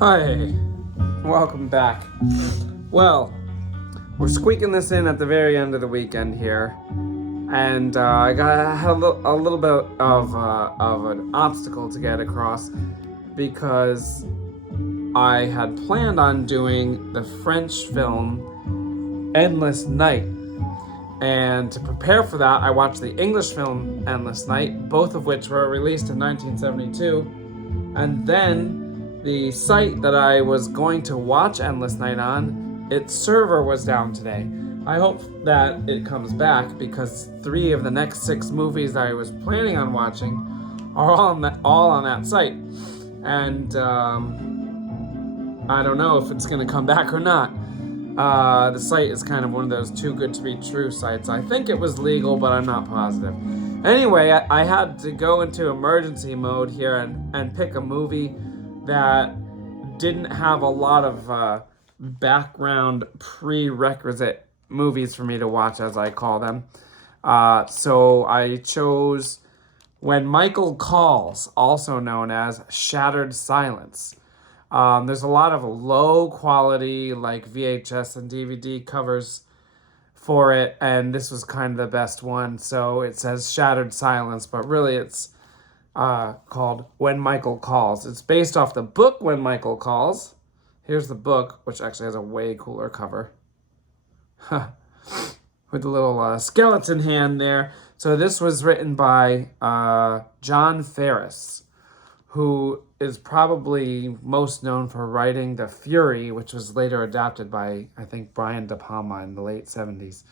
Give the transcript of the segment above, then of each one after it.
Hi, welcome back. Well, we're squeaking this in at the very end of the weekend here, and I had a little bit of an obstacle to get across because I had planned on doing the French film Endless Night. And to prepare for that, I watched the English film Endless Night, both of which were released in 1972. And then the site that I was going to watch Endless Night on, its server was down today. I hope that it comes back because 3 of the next 6 movies I was planning on watching are all on that site. And I don't know if it's going to come back or not. The site is kind of one of those too good to be true sites. I think it was legal, but I'm not positive. Anyway, I had to go into emergency mode here and pick a movie that didn't have a lot of background prerequisite movies for me to watch, as I call them. So I chose When Michael Calls, also known as Shattered Silence. There's a lot of low quality, like VHS and DVD covers for it, and this was kind of the best one. So it says Shattered Silence, but really it's called When Michael Calls. It's based off the book When Michael Calls. Here's the book, which actually has a way cooler cover. With a little skeleton hand there. So this was written by John Ferris, who is probably most known for writing The Fury, which was later adapted by, I think, Brian De Palma in the late 70s.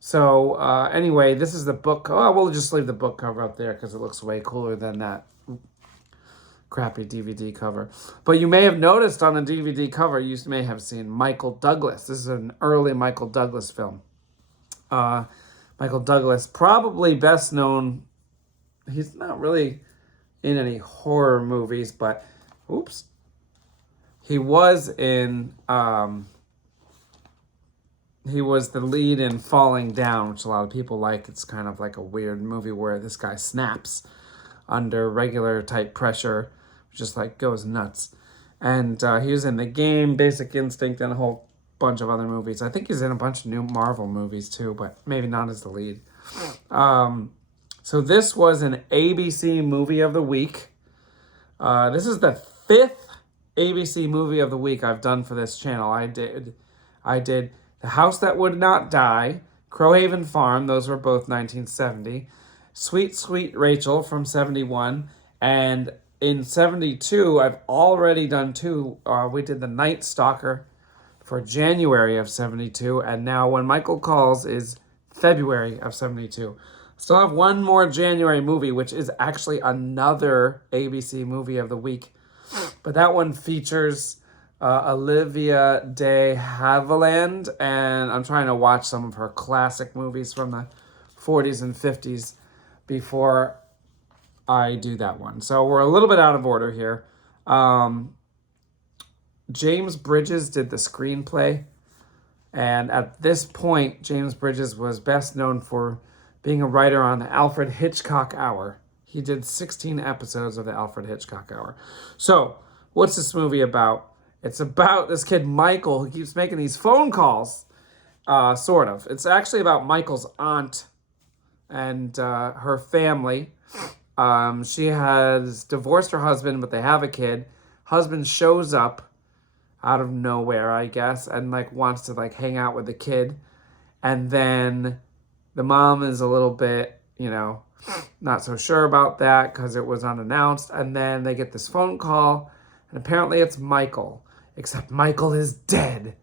So anyway, this is the book. Oh, we'll just leave the book cover up there because it looks way cooler than that crappy DVD cover. But you may have noticed on the DVD cover, you may have seen Michael Douglas. This is an early Michael Douglas film. Michael Douglas, probably best known, he's not really in any horror movies, but he was in he was the lead in Falling Down, which a lot of people like. It's kind of like a weird movie where this guy snaps under regular type pressure, just like goes nuts. And he was in The Game, Basic Instinct, and a whole bunch of other movies. I think he's in a bunch of new Marvel movies too, but maybe not as the lead. So this was an ABC movie of the week. This is the 5th ABC movie of the week I've done for this channel. I did The House That Would Not Die, Crowhaven Farm, those were both 1970, Sweet Sweet Rachel from 71, and in 72, I've already done 2. We did The Night Stalker for January of 72, and now When Michael Calls is February of 72. Still have one more January movie, which is actually another ABC movie of the week. But that one features Olivia de Havilland, and I'm trying to watch some of her classic movies from the 40s and 50s before I do that one. So we're a little bit out of order here. James Bridges did the screenplay, and at this point, James Bridges was best known for being a writer on the Alfred Hitchcock Hour. He did 16 episodes of the Alfred Hitchcock Hour. So, what's this movie about? It's about this kid, Michael, who keeps making these phone calls, sort of. It's actually about Michael's aunt and her family. She has divorced her husband, but they have a kid. Husband shows up out of nowhere, I guess, and wants to hang out with the kid. And then the mom is a little bit, not so sure about that because it was unannounced. And then they get this phone call, and apparently it's Michael, except Michael is dead.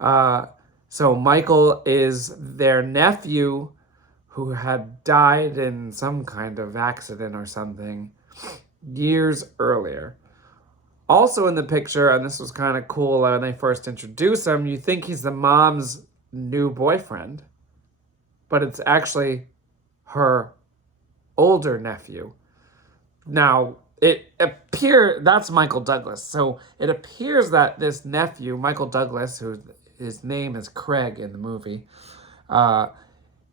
So Michael is their nephew who had died in some kind of accident or something years earlier. Also in the picture, and this was kind of cool when they first introduce him, you think he's the mom's new boyfriend, but it's actually her older nephew. Now, that's Michael Douglas. So it appears that this nephew, Michael Douglas, who his name is Craig in the movie,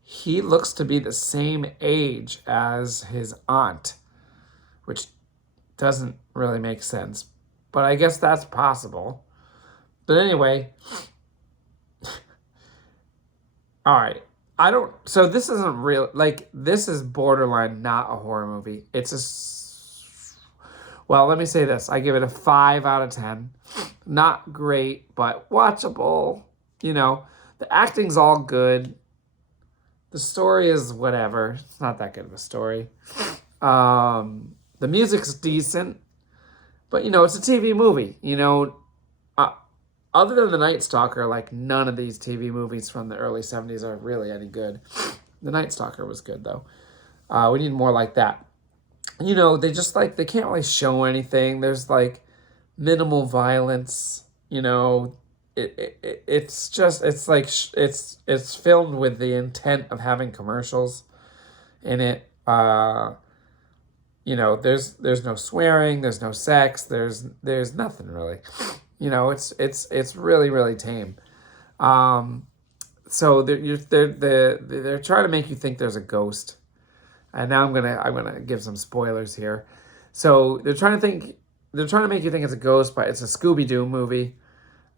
he looks to be the same age as his aunt, which doesn't really make sense. but I guess that's possible. But anyway, all right. So this isn't real, like, this is borderline not a horror movie. Well, let me say this. I give it a 5 out of 10. Not great, but watchable. You know, the acting's all good. The story is whatever. It's not that good of a story. The music's decent, but, you know, it's a TV movie. You know, other than The Night Stalker, like, none of these TV movies from the early 70s are really any good. The Night Stalker was good, though. We need more like that. You know, they just, like, they can't really show anything. There's, like, minimal violence. You know, it's filmed with the intent of having commercials in it. You know, there's no swearing, there's no sex, there's nothing really. You know, it's really, really tame. So they're trying to make you think there's a ghost. And now I'm gonna give some spoilers here. So they're trying to make you think it's a ghost, but it's a Scooby-Doo movie.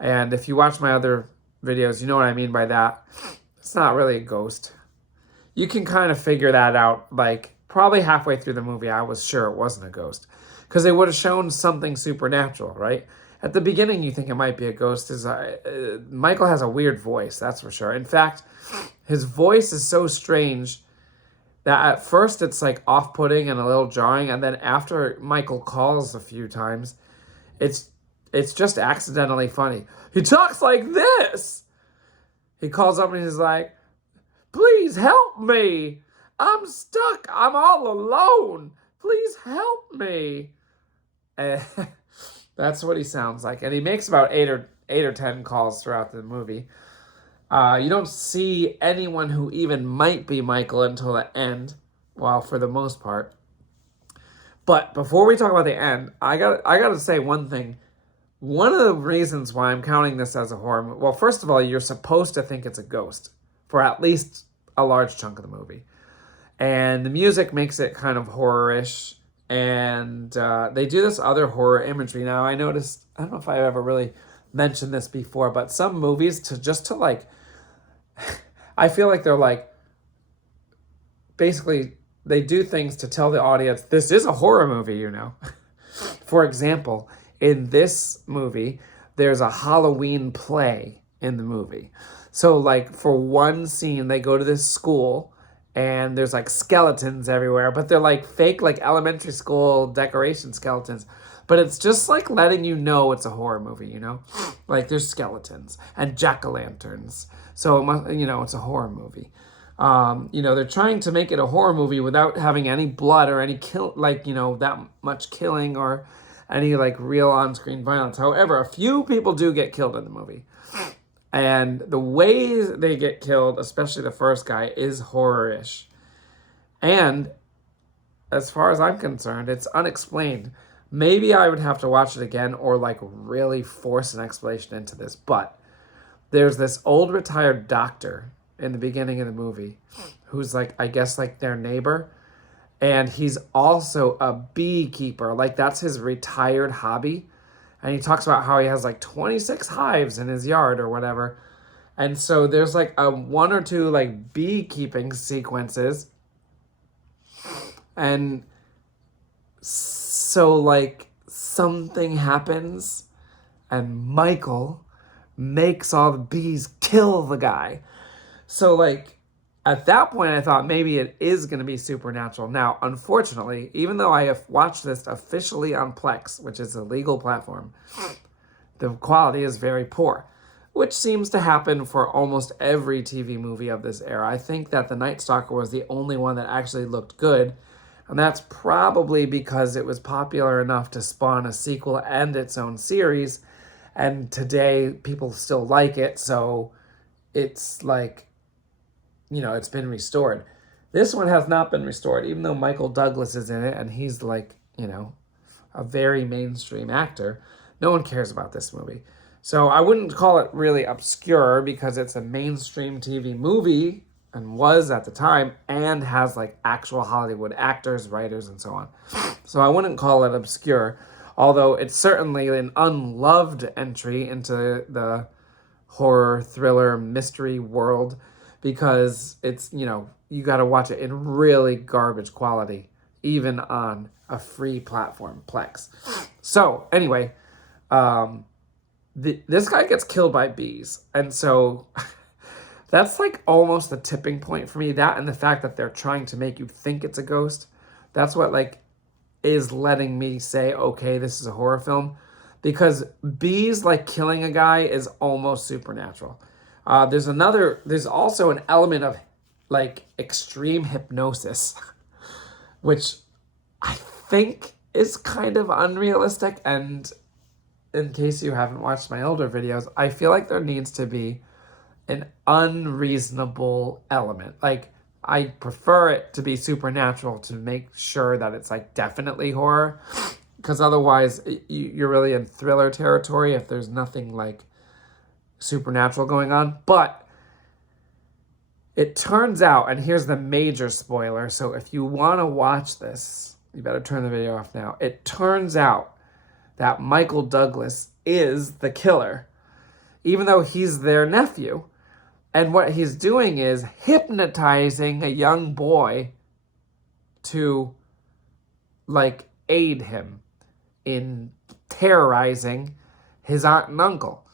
And if you watch my other videos, you know what I mean by that. It's not really a ghost. You can kind of figure that out, like, probably halfway through the movie. I was sure it wasn't a ghost, because they would have shown something supernatural, right? At the beginning, you think it might be a ghost. Michael has a weird voice, that's for sure. In fact, his voice is so strange that at first it's like off-putting and a little jarring, and then after Michael calls a few times, it's just accidentally funny. He talks like this. He calls up and he's like, "Please help me. I'm stuck. I'm all alone. Please help me." And that's what he sounds like. And he makes about eight or 10 calls throughout the movie. You don't see anyone who even might be Michael until the end. Well, for the most part. But before we talk about the end, I got to say one thing. One of the reasons why I'm counting this as a horror movie, well, first of all, you're supposed to think it's a ghost for at least a large chunk of the movie. And the music makes it kind of horror-ish. And they do this other horror imagery. Now, I noticed, I don't know if I've ever really mentioned this before, but some movies I feel like they're like, basically, they do things to tell the audience, this is a horror movie, you know. For example, in this movie, there's a Halloween play in the movie. So, like, for one scene, they go to this school, and there's, like, skeletons everywhere, but they're, like, fake, like, elementary school decoration skeletons. But it's just, like, letting you know it's a horror movie, you know? Like, there's skeletons and jack-o'-lanterns. So, it's a horror movie. They're trying to make it a horror movie without having any blood or any that much killing or any, like, real on-screen violence. However, a few people do get killed in the movie. And the way they get killed, especially the first guy, is horror-ish. And as far as I'm concerned, it's unexplained. Maybe I would have to watch it again or, like, really force an explanation into this. But there's this old retired doctor in the beginning of the movie who's, like, I guess, like, their neighbor. And he's also a beekeeper. Like, that's his retired hobby. And he talks about how he has, like, 26 hives in his yard or whatever. And so there's, like, one or two, like, beekeeping sequences. And so, like, something happens. And Michael makes all the bees kill the guy. So, like, at that point, I thought maybe it is going to be supernatural. Now, unfortunately, even though I have watched this officially on Plex, which is a legal platform, the quality is very poor, which seems to happen for almost every TV movie of this era. I think that The Night Stalker was the only one that actually looked good, and that's probably because it was popular enough to spawn a sequel and its own series, and today people still like it, so it's like, it's been restored. This one has not been restored, even though Michael Douglas is in it, and he's like, a very mainstream actor. No one cares about this movie. So I wouldn't call it really obscure because it's a mainstream TV movie, and was at the time, and has, like, actual Hollywood actors, writers, and so on. So I wouldn't call it obscure. Although it's certainly an unloved entry into the horror, thriller, mystery world because it's, you got to watch it in really garbage quality, even on a free platform, Plex. So, anyway, this guy gets killed by bees. And so that's like almost the tipping point for me. That and the fact that they're trying to make you think it's a ghost. That's what like is letting me say, okay, this is a horror film. Because bees like killing a guy is almost supernatural. There's also an element of like extreme hypnosis, which I think is kind of unrealistic. And in case you haven't watched my older videos, I feel like there needs to be an unreasonable element. Like, I prefer it to be supernatural to make sure that it's like definitely horror, because otherwise you're really in thriller territory if there's nothing like supernatural going on. But it turns out, and here's the major spoiler, so if you want to watch this, you better turn the video off now. It turns out that Michael Douglas is the killer, even though he's their nephew. And what he's doing is hypnotizing a young boy to, like, aid him in terrorizing his aunt and uncle.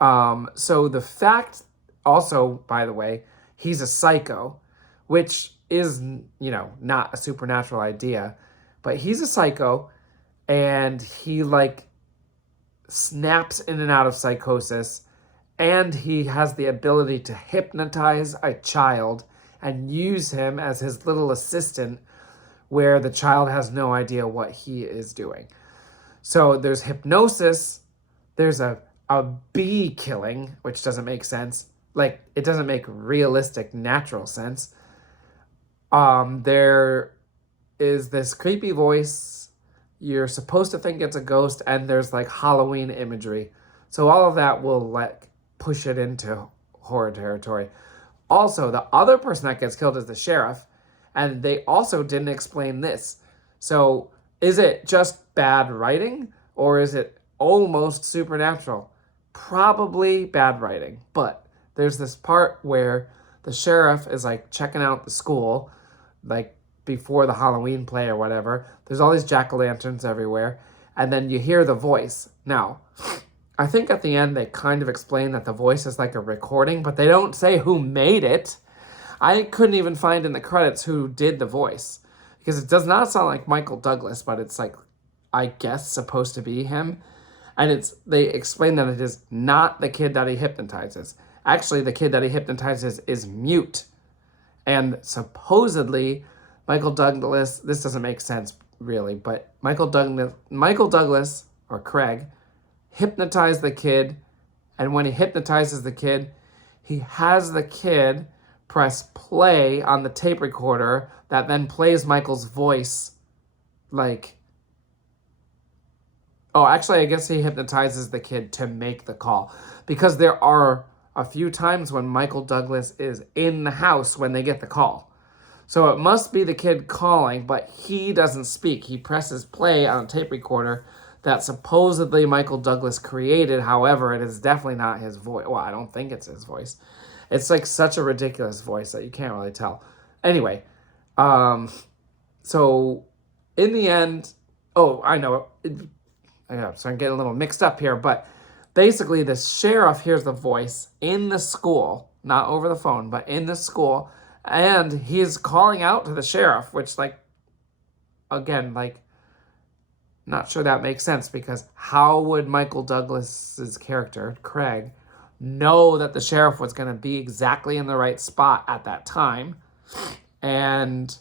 So the fact, also, by the way, he's a psycho, which is, not a supernatural idea, but he's a psycho, and he, like, snaps in and out of psychosis, and he has the ability to hypnotize a child and use him as his little assistant where the child has no idea what he is doing. So there's hypnosis, there's a bee killing, which doesn't make sense. Like, it doesn't make realistic, natural sense. There is this creepy voice. You're supposed to think it's a ghost, and there's like Halloween imagery. So all of that will like push it into horror territory. Also, the other person that gets killed is the sheriff, and they also didn't explain this. So is it just bad writing, or is it almost supernatural? Probably bad writing, but there's this part where the sheriff is like checking out the school, like before the Halloween play or whatever. There's all these jack-o'-lanterns everywhere, and then you hear the voice. Now, I think at the end they kind of explain that the voice is like a recording, but they don't say who made it. I couldn't even find in the credits who did the voice, because it does not sound like Michael Douglas, but it's like, I guess, supposed to be him. And they explain that it is not the kid that he hypnotizes. Actually, the kid that he hypnotizes is mute. And supposedly, Michael Douglas, this doesn't make sense really, but Michael Douglas, or Craig, hypnotized the kid, and when he hypnotizes the kid, he has the kid press play on the tape recorder that then plays Michael's voice, like, oh, actually, I guess he hypnotizes the kid to make the call, because there are a few times when Michael Douglas is in the house when they get the call. So it must be the kid calling, but he doesn't speak. He presses play on a tape recorder that supposedly Michael Douglas created. However, it is definitely not his voice. Well, I don't think it's his voice. It's like such a ridiculous voice that you can't really tell. Anyway, so in the end, oh, I know. So I'm getting a little mixed up here, but basically the sheriff hears the voice in the school, not over the phone, but in the school, and he's calling out to the sheriff, which, like, again, like, not sure that makes sense, because how would Michael Douglas's character, Craig, know that the sheriff was going to be exactly in the right spot at that time? And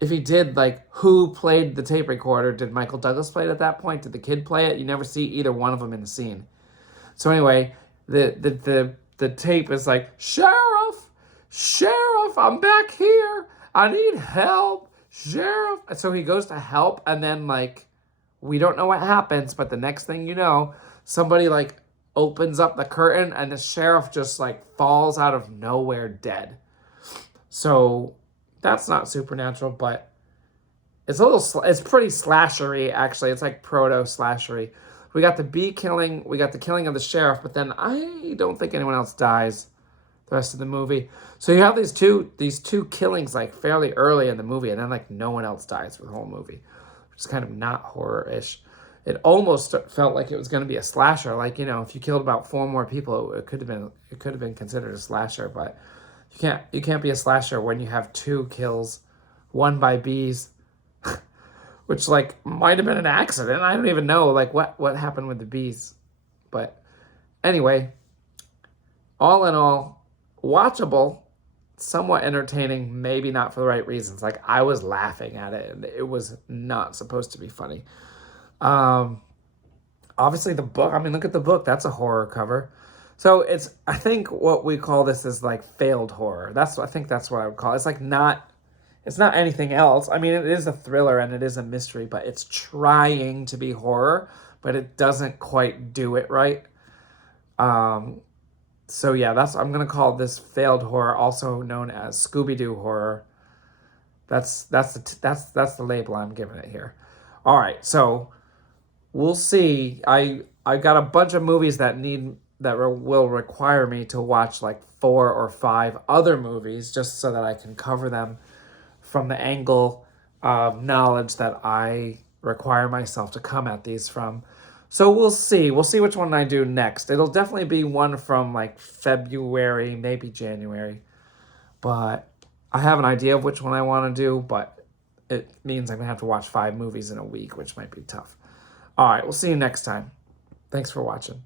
if he did, like, who played the tape recorder? Did Michael Douglas play it at that point? Did the kid play it? You never see either one of them in the scene. So anyway, the tape is like, Sheriff, I'm back here. I need help. Sheriff. So he goes to help, and then, like, we don't know what happens, but the next thing you know, somebody, like, opens up the curtain, and the sheriff just, like, falls out of nowhere dead. So that's not supernatural, but It's a little, it's pretty slashery, actually. It's like proto-slashery. We got the bee killing, we got the killing of the sheriff, but then I don't think anyone else dies the rest of the movie. So you have these two killings like fairly early in the movie, and then like no one else dies for the whole movie, which is kind of not horror-ish. It almost felt like it was going to be a slasher. Like, if you killed about 4 more people, it could have been considered a slasher. But you can't be a slasher when you have 2 kills, one by bees, which like might have been an accident. I don't even know like what happened with the bees. But anyway, all in all, watchable, somewhat entertaining, maybe not for the right reasons. Like I was laughing at it and it was not supposed to be funny. Obviously the book, I mean, look at the book. That's a horror cover. So I think what we call this is like failed horror. I think that's what I would call it. It's not anything else. I mean, it is a thriller and it is a mystery, but it's trying to be horror, but it doesn't quite do it right. So yeah, I'm gonna call this failed horror, also known as Scooby-Doo horror. That's the label I'm giving it here. All right, so we'll see. I got a bunch of movies that will require me to watch like 4 or 5 other movies just so that I can cover them from the angle of knowledge that I require myself to come at these from. So we'll see. We'll see which one I do next. It'll definitely be one from like February, maybe January. But I have an idea of which one I want to do, but it means I'm going to have to watch 5 movies in a week, which might be tough. All right, we'll see you next time. Thanks for watching.